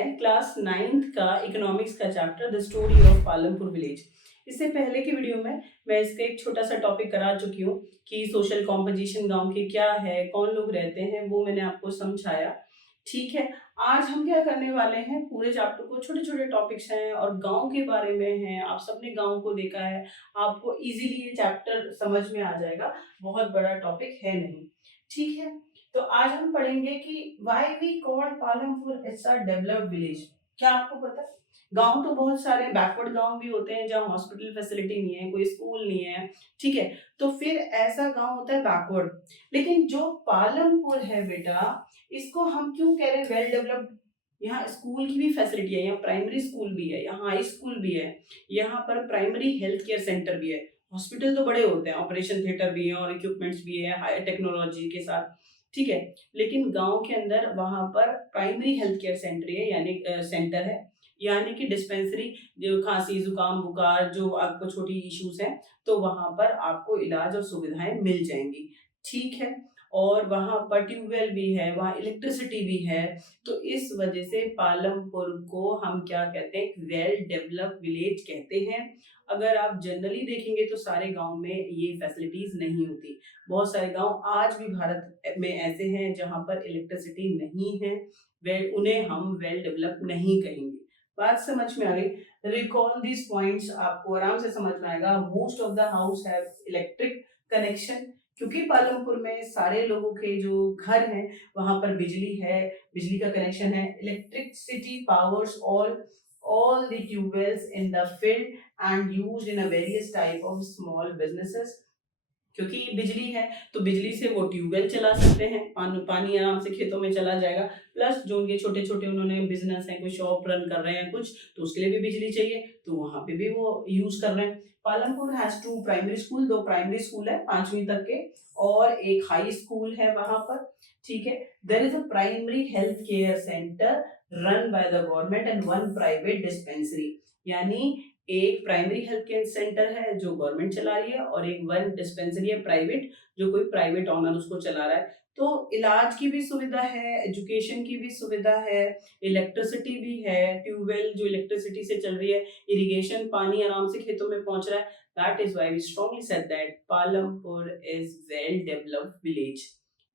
है class 9th का economics का chapter the story of Palampur village. इससे पहले की वीडियो में मैं इसका एक छोटा सा टॉपिक करा चुकी हूँ कि सोशल कॉम्पोजिशन गांव के क्या है, कौन लोग रहते हैं, वो मैंने आपको समझाया। ठीक है, आज हम क्या करने वाले हैं, पूरे चैप्टर को छोटे छोटे टॉपिक्स हैं और गांव के बारे में हैं। आप सबने गांव को देखा है, आपको इजीली ये चैप्टर समझ में आ जाएगा, बहुत बड़ा टॉपिक है नहीं। ठीक है, तो आज हम पढ़ेंगे कि why we call Palampur it's a developed village. क्या आपको पता है, गांव तो बहुत सारे बैकवर्ड गांव भी होते हैं जहाँ हॉस्पिटल फैसिलिटी नहीं है, कोई स्कूल नहीं है। ठीक है, तो फिर ऐसा गांव होता है बैकवर्ड। लेकिन जो पालमपुर है बेटा, इसको हम क्यों कह रहे हैं वेल डेवलप्ड? यहाँ स्कूल की भी फैसिलिटी है, यहाँ प्राइमरी स्कूल भी है, यहाँ हाई स्कूल भी है, यहाँ पर प्राइमरी हेल्थ केयर सेंटर भी है। हॉस्पिटल तो बड़े होते हैं, ऑपरेशन थिएटर भी है और इक्विपमेंट्स भी है हाई टेक्नोलॉजी के साथ। ठीक है, लेकिन गांव के अंदर वहां पर प्राइमरी हेल्थ केयर सेंटर है, यानी सेंटर है, यानी कि डिस्पेंसरी। जो खांसी जुकाम बुखार जो आपको छोटी इश्यूज हैं, तो वहां पर आपको इलाज और सुविधाएं मिल जाएंगी। ठीक है, और वहां पर ट्यूबवेल भी है, वहां इलेक्ट्रिसिटी भी है। तो इस वजह से पालमपुर को हम क्या कहते हैं, वेल डेवलप्ड विलेज कहते हैं। अगर आप जनरली देखेंगे तो सारे गांव में ये फैसिलिटीज नहीं होती। बहुत सारे गांव आज भी भारत में ऐसे हैं जहां पर इलेक्ट्रिसिटी नहीं है, वे उन्हें हम वेल डेवलप नहीं कहेंगे। बात समझ में आ गई? रिकॉल दिस पॉइंट्स, आपको आराम से समझ में आएगा। Most of the house have electric connection, क्योंकि पालमपुर में सारे लोगों के जो घर हैं वहां पर बिजली है, बिजली का कनेक्शन है। Electricity powers all the tubewells in the field and used in a various type of small businesses। क्योंकि बिजली है तो बिजली से वो ट्यूबवेल चला सकते हैं, पानी आराम से खेतों में चला जाएगा। प्लस जो उनके छोटे छोटे उन्होंने बिजनेस है, कोई शॉप रन कर रहे हैं कुछ, तो उसके लिए भी बिजली चाहिए, तो वहां पे भी वो यूज कर रहे हैं। Palampur has 2 primary school, 2 primary school है 5वीं तक के, और एक हाई स्कूल है वहां पर। ठीक है, there is a primary health care centre run by the government and 1 private dispensary. यानी एक प्राइमरी हेल्थ केयर सेंटर है जो गवर्नमेंट चला रही है, और एक 1 डिस्पेंसरी है प्राइवेट, जो कोई प्राइवेट ऑनर उसको चला रहा है। तो इलाज की भी सुविधा है, एजुकेशन की भी सुविधा है, इलेक्ट्रिसिटी भी है, ट्यूबवेल जो इलेक्ट्रिसिटी से चल रही है, इरिगेशन पानी आराम से खेतों में पहुंच रहा है। That is why we strongly said that Palampur is well developed village.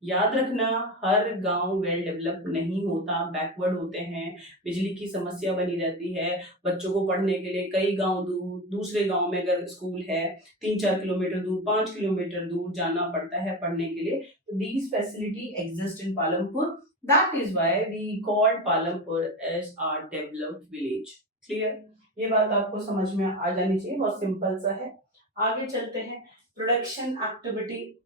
याद रखना, हर गांव वेल डेवलप नहीं होता, बैकवर्ड होते हैं, बिजली की समस्या बनी रहती है। बच्चों को पढ़ने के लिए कई गांव दूर, दूसरे गांव में अगर स्कूल है 3-4 किलोमीटर दूर, 5 किलोमीटर दूर जाना पड़ता है पढ़ने के लिए। तो these facility exist in Palampur, that is why we called Palampur as our developed village. Clear? ये बात आपको समझ में आ जानी चाहिए, बहुत सिंपल सा है। आगे चलते हैं, प्रोडक्शन एक्टिविटी।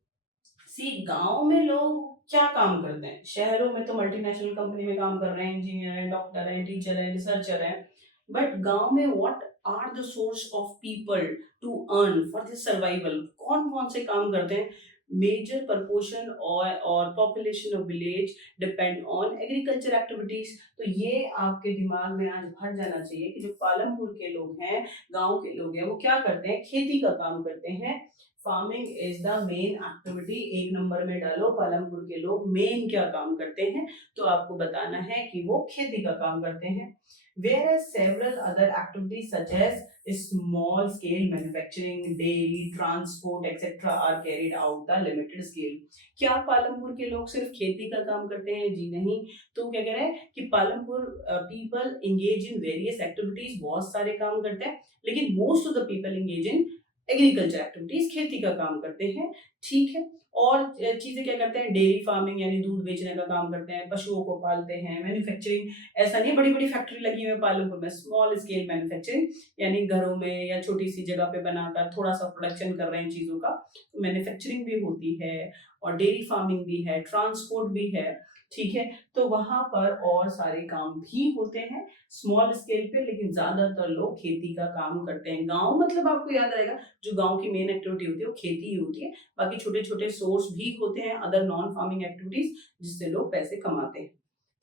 सी, गांव में लोग क्या काम करते हैं? शहरों में तो मल्टीनेशनल कंपनी में काम कर रहे हैं, इंजीनियर हैं, डॉक्टर हैं, टीचर हैं, रिसर्चर हैं। बट गांव में what are the source of people to earn for this survival? कौन कौन से काम करते हैं? मेजर प्रपोर्शन और population of village depend on agriculture activities. तो ये आपके दिमाग में आज भर जाना चाहिए कि जो पालमपुर के लोग हैं, गांव के लोग हैं, वो क्या करते हैं? खेती का काम करते हैं। Farming is the main activity. 1 number में डालो पालमपुर के लोग मेन क्या काम करते हैं, तो आपको बताना है कि वो खेती का काम करते हैं। Whereas several other activities such as small scale manufacturing, dairy, transport, etc. are carried out the limited scale। क्या पालमपुर के लोग सिर्फ खेती का काम करते हैं? जी नहीं। तो क्या कह रहे हैं कि Palampur people engage in various activities, बहुत सारे काम करते हैं, लेकिन most of the people engage in agriculture activities, खेती का काम करते हैं। ठीक है, और चीजें क्या करते हैं? डेयरी फार्मिंग यानी दूध बेचने का काम करते हैं, पशुओं को पालते हैं। मैन्युफैक्चरिंग, ऐसा नहीं बड़ी बड़ी फैक्ट्री लगी हुई है पालमपुर में, स्मॉल स्केल मैन्युफैक्चरिंग, यानी घरों में या छोटी सी जगह पे बनाकर थोड़ा सा प्रोडक्शन कर रहे हैं चीजों का, तो मैन्युफैक्चरिंग भी होती है, और डेयरी फार्मिंग भी है, ट्रांसपोर्ट भी है। ठीक है, तो वहां पर और सारे काम भी होते हैं स्मॉल स्केल पे, लेकिन ज्यादातर लोग खेती का काम करते हैं। गांव मतलब आपको याद आएगा, जो गांव की मेन एक्टिविटी होती है वो खेती ही होती है। बाकी छोटे छोटे सोर्स भी होते हैं, अदर नॉन फार्मिंग एक्टिविटीज, जिससे लोग पैसे कमाते हैं।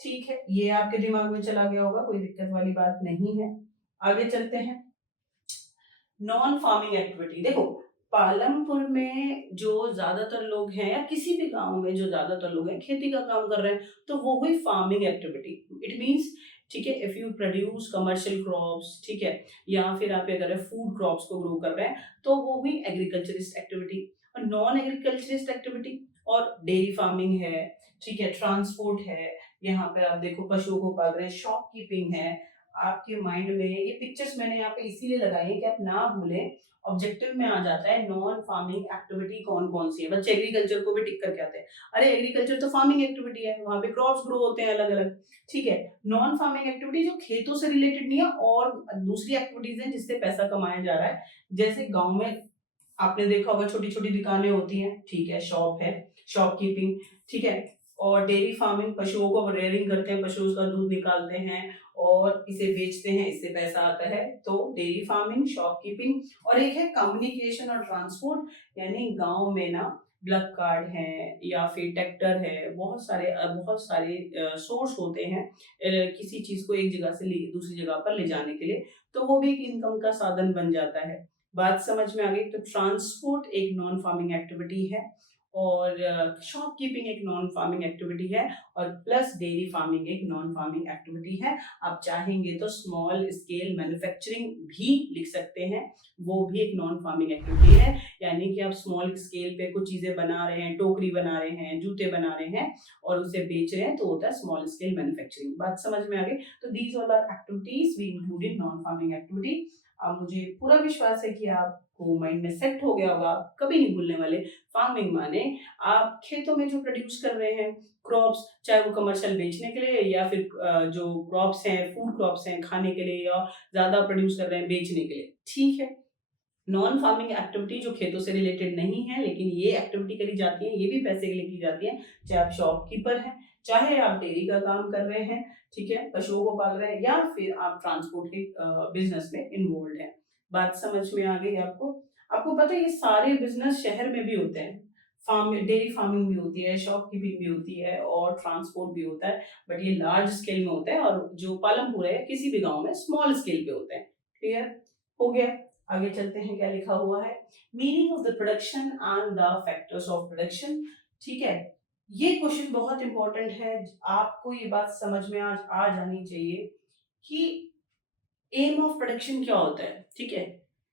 ठीक है, ये आपके दिमाग में चला गया होगा, कोई दिक्कत वाली बात नहीं है। आगे चलते हैं, नॉन फार्मिंग एक्टिविटी। देखो, पालमपुर में जो ज्यादातर लोग हैं, या किसी भी गांव में जो ज्यादातर लोग हैं खेती का काम कर रहे हैं, तो वो हुई फार्मिंग एक्टिविटी। इट मींस ठीक है। If you produce commercial crops, ठीक है, या फिर आप अगर फूड क्रॉप्स को ग्रो कर रहे हैं तो वो भी एग्रीकल्चरिस्ट एक्टिविटी। और नॉन एग्रीकल्चरिस्ट एक्टिविटी और डेयरी फार्मिंग है, ठीक है, ट्रांसपोर्ट है, यहाँ पे आप देखो पशुओं को पाल रहे हैं, शॉपकीपिंग है। आपके माइंड में ये पिक्चर्स मैंने यहाँ पे इसीलिए लगाई है कि आप ना भूलें, ऑब्जेक्टिव में आ जाता है नॉन फार्मिंग एक्टिविटी कौन कौन सी है। बच्चे एग्रीकल्चर को भी टिक करके आते हैं, अरे एग्रीकल्चर तो फार्मिंग एक्टिविटी है, वहां पे क्रॉप्स ग्रो होते हैं अलग अलग, ठीक है। नॉन फार्मिंग एक्टिविटी जो खेतों से रिलेटेड नहीं है और दूसरी एक्टिविटीज हैं जिससे पैसा कमाया जा रहा है, जैसे गांव में आपने देखा होगा छोटी छोटी दुकानें होती हैं, ठीक है, शॉप है, शॉपकीपिंग, ठीक है। और डेयरी फार्मिंग, पशुओं को रेयरिंग करते हैं, पशु उसका दूध निकालते हैं और इसे बेचते हैं, इससे पैसा आता है, तो डेयरी फार्मिंग, शॉपकीपिंग। और एक है कम्युनिकेशन और ट्रांसपोर्ट, यानी गांव में ना ब्लग कार्ड है या फिर ट्रैक्टर है, बहुत सारे सोर्स होते हैं किसी चीज को एक जगह से दूसरी जगह पर ले जाने के लिए, तो वो भी एक इनकम का साधन बन जाता है। बात समझ में आ गई? तो ट्रांसपोर्ट एक नॉन फार्मिंग एक्टिविटी है और शॉपकीपिंग एक नॉन फार्मिंग एक्टिविटी है और प्लस डेयरी फार्मिंग एक नॉन फार्मिंग एक्टिविटी है। आप चाहेंगे तो स्मॉल स्केल मैन्युफैक्चरिंग भी लिख सकते हैं, वो भी एक नॉन फार्मिंग एक्टिविटी है, यानी कि आप स्मॉल स्केल पे कुछ चीजें बना रहे हैं, टोकरी बना रहे हैं, जूते बना रहे हैं और उसे बेच रहे हैं, तो होता है स्मॉल स्केल मैन्युफैक्चरिंग। बात समझ में आ गई? तो these all are activities we included non farming activity. अब मुझे पूरा विश्वास है कि आपको माइंड में सेट हो गया होगा, आप कभी नहीं भूलने वाले। फार्मिंग माने आप खेतों में जो प्रोड्यूस कर रहे हैं क्रॉप्स, चाहे वो कमर्शियल बेचने के लिए या फिर जो क्रॉप्स हैं, फूड क्रॉप्स हैं खाने के लिए या ज्यादा प्रोड्यूस कर रहे हैं बेचने के लिए, ठीक है। नॉन फार्मिंग एक्टिविटी जो खेतों से रिलेटेड नहीं है लेकिन ये एक्टिविटी करी जाती है, ये भी पैसे के लिए की जाती है, चाहे आप शॉपकीपर हैं, चाहे आप डेयरी का काम कर रहे हैं, ठीक है, पशुओं को पाल रहे हैं, या फिर आप ट्रांसपोर्ट के बिजनेस में इन्वॉल्व हैं। बात समझ में आ गई आपको? आपको पता है ये सारे बिजनेस शहर में भी होते हैं, डेयरी फार्मिंग भी होती है, शॉपकीपिंग भी होती है और ट्रांसपोर्ट भी होता है, बट ये लार्ज स्केल में होता है और जो पालमपुर है किसी भी गांव में स्मॉल स्केल पे होते हैं। क्लियर हो गया? आगे चलते हैं, क्या लिखा हुआ है, meaning of the production and the factors of production, ठीक है। ये क्वेश्चन बहुत इंपॉर्टेंट है, आपको ये बात समझ में आज आ जानी चाहिए कि एम ऑफ प्रोडक्शन क्या होता है, ठीक है।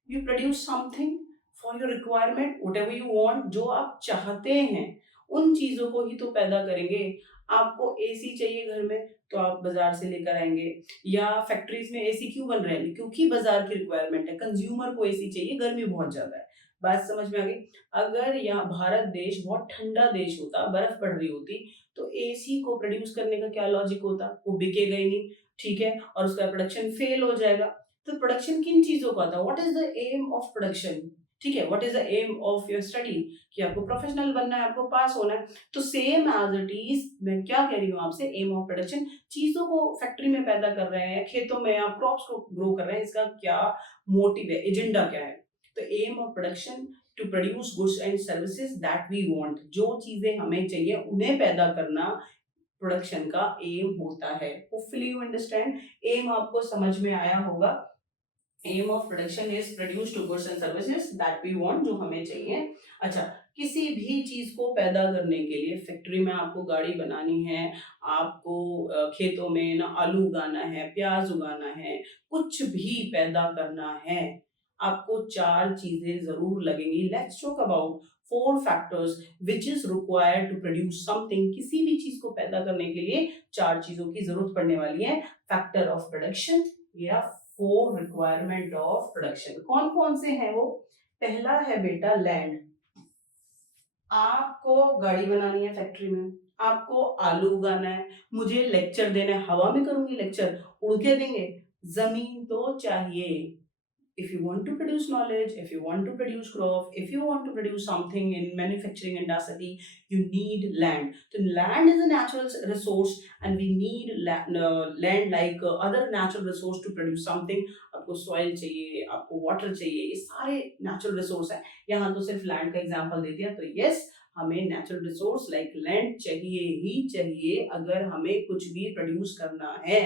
You produce something for your requirement, what ever you want, जो आप चाहते हैं उन चीजों को ही तो पैदा करेंगे। आपको एसी चाहिए घर में तो आप बाजार से लेकर आएंगे, या फैक्ट्रीज में एसी क्यों बन रहे हैं, क्योंकि बाजार की रिक्वायरमेंट है, कंज्यूमर को एसी चाहिए, गर्मी बहुत ज्यादा है। बात समझ में आ गई? अगर यहाँ भारत देश बहुत ठंडा देश होता, बर्फ पड़ रही होती, तो एसी को प्रोड्यूस करने का क्या लॉजिक होता, वो बिकेगा ही नहीं, ठीक है, और उसका प्रोडक्शन फेल हो जाएगा। तो प्रोडक्शन किन चीजों का था, what is the aim of production, ठीक है, what is the aim of your study, कि आपको प्रोफेशनल बनना है, आपको पास होना है। तो सेम एज इट इज मैं क्या कह रही हूँ आपसे, एम ऑफ प्रोडक्शन, चीजों को फैक्ट्री में पैदा कर रहे हैं, खेतों में आप क्रॉप्स को ग्रो कर रहे हैं, इसका क्या मोटिव है, एजेंडा क्या है। तो aim of production to produce goods and services that we want, जो चीजें हमें चाहिए उन्हें पैदा करना प्रोडक्शन का एम होता है। होपफुली यू अंडरस्टैंड, एम आपको समझ में आया होगा। Aim of production is produce to goods and services that we want, जो हमें चाहिए। अच्छा, किसी भी चीज को पैदा करने के लिए, फैक्ट्री में आपको गाड़ी बनानी है, आपको खेतों में ना आलू उगाना है, प्याज उगाना है, कुछ भी पैदा करना है, आपको चार चीजें जरूर लगेंगी। Let's talk about four factors which is required to produce something. किसी भी चीज को पैदा करने के लिए चार चीजों की जरूरत पड़ने वाली है। फैक्टर ऑफ प्रोडक्शन या फोर रिक्वायरमेंट ऑफ प्रोडक्शन, कौन कौन से हैं वो? पहला है बेटा लैंड, आपको गाड़ी बनानी है फैक्ट्री में, आपको आलू उगाना है, मुझे लेक्चर देना है, हवा में करूंगी लेक्चर, उड़ के देंगे, जमीन तो चाहिए। if you want to produce knowledge, if you want to produce crop, if you want to produce something in manufacturing industry, you need land. So land is a natural resource and we need land like other natural resource to produce something. आपको soil चाहिए, आपको water चाहिए, ये सारे natural resource हैं। यहाँ तो सिर्फ land का example दे दिया, तो yes, हमें natural resource like land चाहिए ही चाहिए अगर हमें कुछ भी produce करना है।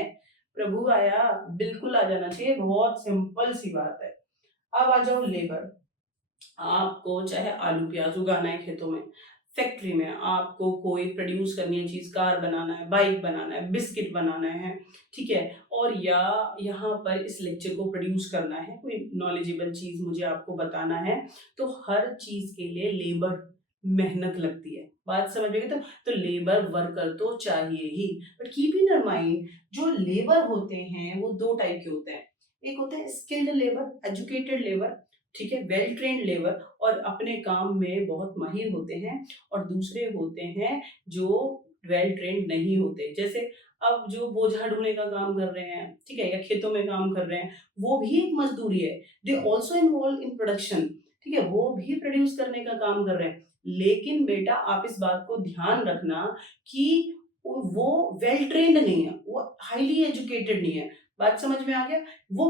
प्रभु आया, बिल्कुल आ जाना चाहिए, बहुत सिंपल सी बात है। अब आ जाओ लेबर, आपको चाहे आलू प्याज उगाना है खेतों में, फैक्ट्री में आपको कोई प्रोड्यूस करनी है चीज़, कार बनाना है, बाइक बनाना है, बिस्किट बनाना है, ठीक है? और या यहाँ पर इस लेक्चर को प्रोड्यूस करना है, कोई नॉलेजेबल चीज़ मुझे आपको बताना है, तो हर चीज़ के लिए लेबर, मेहनत लगती है। बात समझ में गई? तो लेबर वर्कर तो चाहिए ही। बट कीप इन माइंड, जो लेबर होते हैं वो 2 टाइप के होते हैं। एक होते हैं स्किल्ड लेबर, एजुकेटेड लेबर, ठीक है? वेल ट्रेन्ड लेबर और अपने काम में बहुत माहिर होते हैं, और दूसरे होते हैं जो वेल ट्रेन्ड नहीं होते। जैसे अब जो बोझा ढोने का काम कर रहे हैं, ठीक है? या खेतों में काम कर रहे हैं, वो भी एक मज़दूरी है। They also involve in production, ठीक है? वो भी प्रोड्यूस करने का काम कर रहे हैं। लेकिन बेटा आप इस बात को ध्यान रखना कि वो वेल ट्रेन्ड नहीं है, वो हाइली एजुकेटेड नहीं है। बात समझ में आ गया? वो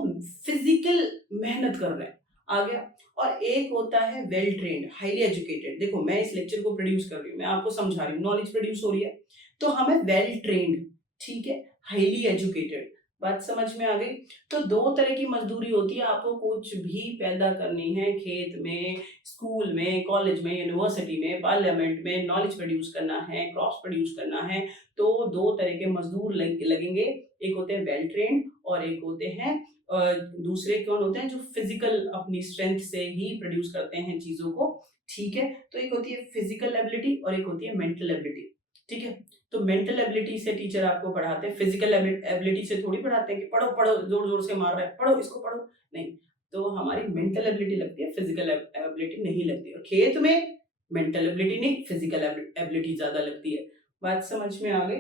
फिज़िकल मेहनत कर रहे हैं। आ गया? और एक होता है वेल ट्रेन्ड, हाइली एजुकेटेड। देखो मैं इस लेक्चर को प्रोड्यूस कर रही हूँ, मैं आपको समझा रही हूँ, नॉलेज प्रोड्यूस हो रही है, तो हमें वेल ट्रेन्ड, ठीक है, हाइली एजुकेटेड। बात समझ में आ गई? तो 2 तरह की मज़दूरी होती है, आपको कुछ भी पैदा करनी है खेत में, स्कूल में, कॉलेज में, यूनिवर्सिटी में, पार्लियामेंट में, नॉलेज प्रोड्यूस करना है, क्रॉप्स प्रोड्यूस करना है, तो 2 तरह के मज़दूर लगेंगे। एक होते हैं वेल ट्रेन्ड और एक होते हैं अ, दूसरे कौन होते हैं जो फिजिकल अपनी स्ट्रेंथ से ही प्रोड्यूस करते हैं चीज़ों को, ठीक है? तो एक होती है फिजिकल एबिलिटी और एक होती है मेंटल एबिलिटी, ठीक है? तो मेंटल एबिलिटी से टीचर आपको पढ़ाते हैं, फिजिकल एबिलिटी से थोड़ी पढ़ाते हैं कि पढ़ो, पढ़ो, ज़ोर-ज़ोर से मार रहा है, पढ़ो, इसको पढ़ो, नहीं। तो हमारी मेंटल एबिलिटी लगती है, फिजिकल एबिलिटी नहीं लगती, और खेत में मेंटल एबिलिटी नहीं, फिजिकल एबिलिटी ज़्यादा लगती है। बात समझ में आ गई?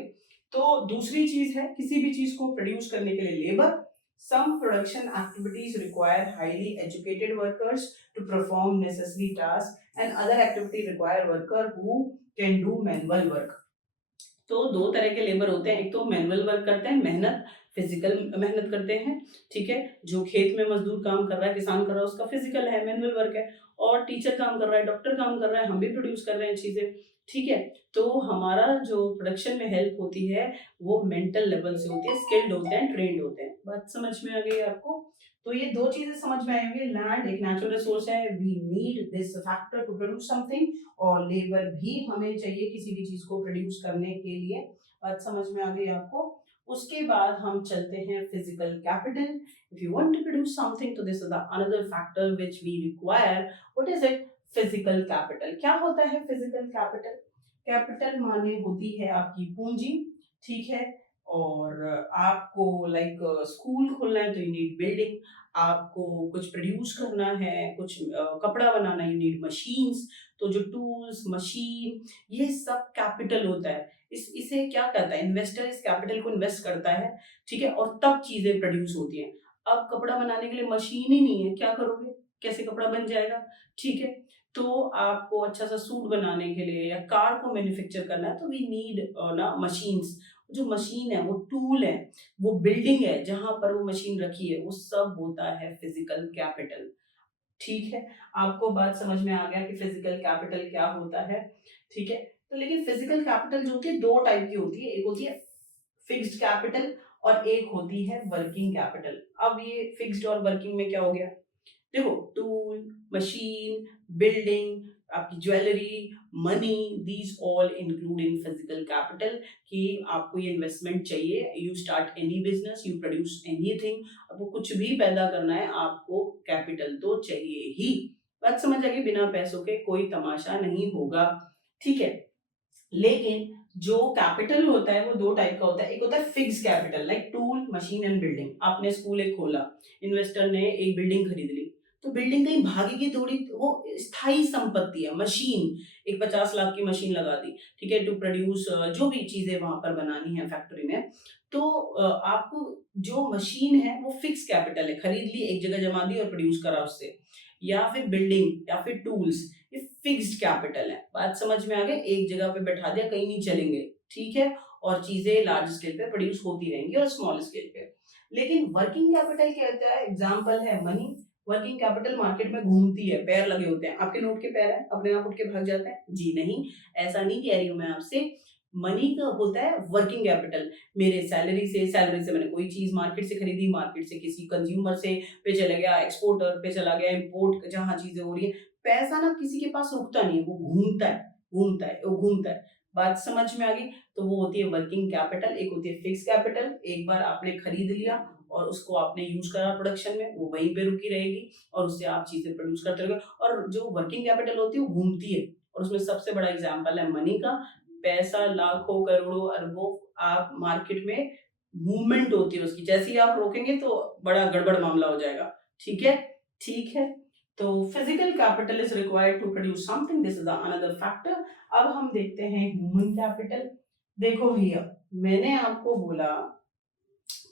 तो दूसरी चीज़ है, किसी भी चीज़ को प्रोड्यूस करने के लिए labour, some production activities require highly educated workers to perform necessary tasks, and other activity require worker who can do manual work. तो 2 तरह के लेबर होते हैं, एक तो मैनुअल वर्क करते हैं, मेहनत, फिजिकल मेहनत करते हैं, ठीक है? जो खेत में मज़दूर काम कर रहा है, किसान कर रहा है, उसका फिजिकल है, मैनुअल वर्क है, और टीचर काम कर रहा है, डॉक्टर काम कर रहा है, हम भी प्रोड्यूस कर रहे हैं चीज़ें, ठीक है? तो हमारा जो प्रोडक्शन में हेल्प होती है, वो मेंटल लेवल से होती है, स्किल्ड होते हैं, ट्रेन्ड होते हैं। बात समझ में आ गई आपको? तो ये 2 चीज़ें समझ में आई होंगी, लैंड एक नेचुरल रिसोर्स है, we need this factor to produce something, और लेबर भी हमें चाहिए किसी भी चीज़ को प्रोड्यूस करने के लिए। बात समझ में आ गई आपको? उसके बाद हम चलते हैं physical capital. If you want to produce something, तो this is the another factor which we require. What is it? Physical capital. क्या होता है फिजिकल कैपिटल? कैपिटल माने होती है आपकी पूंजी, ठीक है? और आपको लाइक स्कूल खोलना है तो यू नीड बिल्डिंग, आपको कुछ प्रोड्यूस करना है, कुछ कपड़ा बनाना, यू नीड मशीन्स। तो जो टूल्स, मशीन, ये सब कैपिटल होता है। इसे क्या कहता है? इन्वेस्टर इस कैपिटल को इन्वेस्ट करता है, ठीक है? और तब चीजें प्रोड्यूस होती हैं। अब कपड़ा बनाने के लिए मशीन ही नहीं है, क्या करोगे? कैसे कपड़ा बन जाएगा? ठीक है? तो आपको अच्छा सा सूट बनाने के लिए या कार को मैन्युफैक्चर करना है, तो वी नीड ना मशीन्स। जो मशीन है वो टूल है, वो बिल्डिंग है जहां पर वो मशीन रखी है, वो सब होता है फिजिकल कैपिटल। ठीक है? आपको बात समझ में आ गया कि फिजिकल कैपिटल क्या होता है, ठीक है? तो लेकिन फिजिकल कैपिटल जो होती है 2 टाइप की होती है, एक होती है फिक्स्ड कैपिटल और एक होती है वर्किंग कैपिटल। अब ये फिक्स्ड और वर्किंग में क्या हो गया? देखो टूल, मशीन, बिल्डिंग, आपकी jewellery, money, these all include in physical capital, कि आपको ये इन्वेस्टमेंट चाहिए, you start any business, you produce anything, आपको कुछ भी पैदा करना है, आपको कैपिटल तो चाहिए ही। बात समझ आ गई? बिना पैसों के कोई तमाशा नहीं होगा, ठीक है? लेकिन जो कैपिटल होता है वो 2 टाइप का होता है। एक होता है fixed capital like tool, machine and building. आपने स्कूल एक खोला, इन्वेस्टर ने एक बिल्डिंग खरीद ली, तो बिल्डिंग कहीं भागेगी थोड़ी, वो स्थायी संपत्ति है। मशीन, एक 50 लाख की मशीन लगा दी, ठीक है, टू प्रोड्यूस जो भी चीजें वहां पर बनानी है फैक्ट्री में, तो आपको जो मशीन है वो फिक्स कैपिटल है, खरीद ली, एक जगह जमा दी और प्रोड्यूस करा उससे। या फिर बिल्डिंग या फिर टूल्स, ये फिक्स्ड कैपिटल है। बात समझ में आ गई? एक जगह पे बैठा दिया, कहीं नहीं चलेंगे, ठीक है? और चीजें लार्ज स्केल पे प्रोड्यूस होती रहेंगी और स्मॉल स्केल पे। लेकिन वर्किंग कैपिटल क्या होता है? एग्जांपल है मनी। वर्किंग कैपिटल मार्केट में घूमती है, पैर लगे होते हैं। आपके नोट के पैर हैं, अपने आप उठ के भाग जाते हैं? जी नहीं, ऐसा नहीं कह रही हूं मैं आपसे। मनी का होता है वर्किंग कैपिटल। मेरे सैलरी से मैंने कोई चीज मार्केट से खरीदी, मार्केट से किसी कंज्यूमर से पे चले गया, एक्सपोर्टर पे चला गया, इंपोर्ट जहां चीजें हो रही है, पैसा ना किसी के पास रुकता नहीं है, वो घूमता है, वो घूमता है। बात समझ में आ गई? तो वो होती है वर्किंग कैपिटल, एक होती है फिक्स कैपिटल। एक बार आपने खरीद लिया और उसको आपने यूज़ करा प्रोडक्शन में, वो वहीं पे रुकी रहेगी और उससे आप चीज़ें प्रोड्यूस करते रहोगे। और जो वर्किंग कैपिटल होती है वो घूमती है और उसमें सबसे बड़ा एग्ज़ाम्पल है मनी का। पैसा लाखों, करोड़ों, अरबों आप मार्केट में मूवमेंट होती है उसकी। जैसे ही आप रोकेंगे तो बड़ा गड़बड़ मामला हो जाएगा। ठीक है? ठीक है। तो physical capital is required to produce something, this is another factor. अब हम देखते हैं ह्यूमन कैपिटल। देखो भैया, मैंने आपको बोला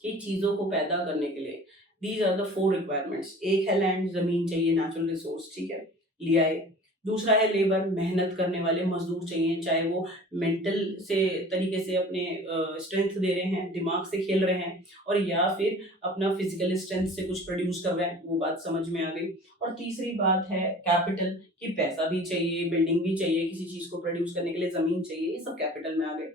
कि चीजों को पैदा करने के लिए these are the four requirements. एक है लैंड, जमीन चाहिए, नेचुरल रिसोर्स, ठीक है, लिया है। दूसरा है लेबर, मेहनत करने वाले मजदूर चाहिए, चाहे वो मेंटल से तरीके से अपने स्ट्रेंथ दे रहे हैं, दिमाग से खेल रहे हैं, और या फिर अपना फिजिकल स्ट्रेंथ से कुछ प्रोड्यूस कर रहे हैं। वो बात समझ में आ गई। और तीसरी बात है कैपिटल, कि पैसा भी चाहिए, बिल्डिंग भी चाहिए, किसी चीज को प्रोड्यूस करने के लिए जमीन चाहिए, ये सब कैपिटल में आ गए।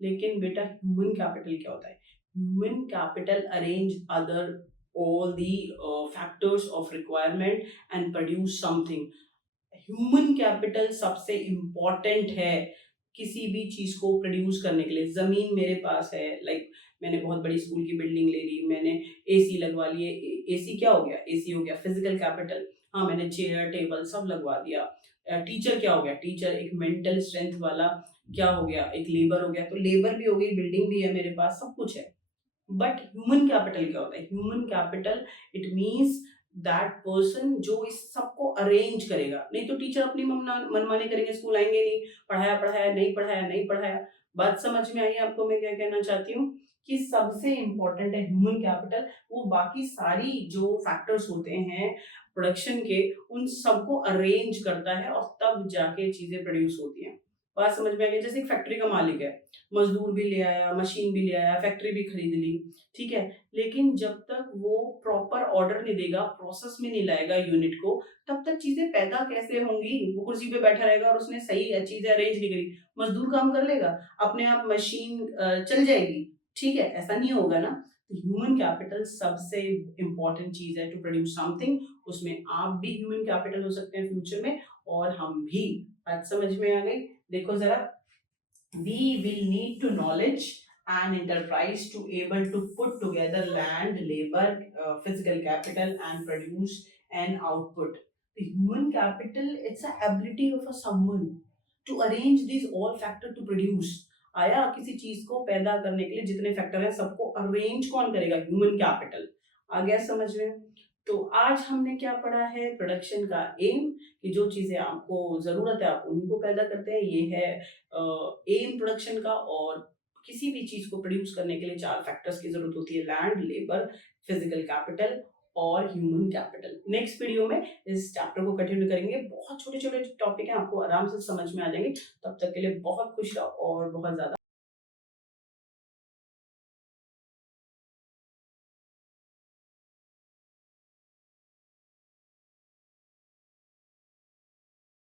लेकिन बेटा ह्यूमन कैपिटल क्या होता है? Human capital arrange other all the factors of requirement and produce something। Human capital सबसे इम्पोर्टेंट है किसी भी चीज को प्रोड्यूस करने के लिए। जमीन मेरे पास है, लाइक मैंने बहुत बड़ी स्कूल की बिल्डिंग ले ली, मैंने एसी लगवा लिए। एसी क्या हो गया? एसी हो गया फिजिकल कैपिटल। हाँ, मैंने चेयर टेबल सब लगवा दिया। टीचर क्या हो गया? टीचर एक मेंटल स्ट्रेंथ वाला क्या हो गया? एक लेबर हो गया। तो लेबर भी हो गई, बिल्डिंग भी है मेरे पास, सब कुछ है। बट ह्यूमन कैपिटल क्या होता है? Human capital it means that person जो इस सबको अरेंज करेगा। नहीं तो टीचर अपनी मनमानी करेंगे, स्कूल आएंगे नहीं, पढ़ाया पढ़ाया नहीं, पढ़ाया नहीं पढ़ाया। बात समझ में आई आपको मैं क्या कहना चाहती हूँ? कि सबसे इंपॉर्टेंट है ह्यूमन कैपिटल। वो बाकी सारी जो फैक्टर्स होते हैं प्रोडक्शन के, उन सबको अरेंज करता है और तब जाके चीजें प्रोड्यूस होती हैं। बात समझ में आ गई? जैसे एक फैक्ट्री का मालिक है, मजदूर भी ले आया, मशीन भी ले आया, फैक्ट्री भी खरीद ली, ठीक है, लेकिन जब तक वो प्रॉपर ऑर्डर नहीं देगा, प्रोसेस में नहीं लाएगा यूनिट को, तब तक चीजें पैदा कैसे होंगी? वो कुर्सी पे बैठा रहेगा और उसने सही चीजें अरेंज नहीं करी, मजदूर काम कर लेगा, अपने आप मशीन चल जाएगी? ठीक है, ऐसा नहीं होगा ना। ह्यूमन कैपिटल सबसे इंपॉर्टेंट चीज है टू प्रोड्यूस समथिंग। उसमें आप भी ह्यूमन कैपिटल हो सकते हैं फ्यूचर में, और हम भी। बात समझ में आ गई? देखो जरा, we will need to knowledge and enterprise to able to put together land, labor, physical capital and produce an output। The human capital, it's a ability of a someone to arrange these all factor to produce। आया, किसी चीज को पैदा करने के लिए जितने factor हैं सबको अरेंज कौन करेगा? Human capital. आ गया समझ में? तो आज हमने क्या पढ़ा है? प्रोडक्शन का एम, कि जो चीजें आपको जरूरत है आप उन्हीं को पैदा करते हैं, ये है एम प्रोडक्शन का। और किसी भी चीज को प्रोड्यूस करने के लिए चार फैक्टर्स की जरूरत होती है: लैंड, लेबर, फिजिकल कैपिटल और ह्यूमन कैपिटल। नेक्स्ट वीडियो में इस चैप्टर को कंटिन्यू करेंगे। बहुत छोटे छोटे टॉपिक हैं, आपको आराम से समझ में आ जाएंगे। तब तक के लिए बहुत खुश रहो और बहुत ज्यादा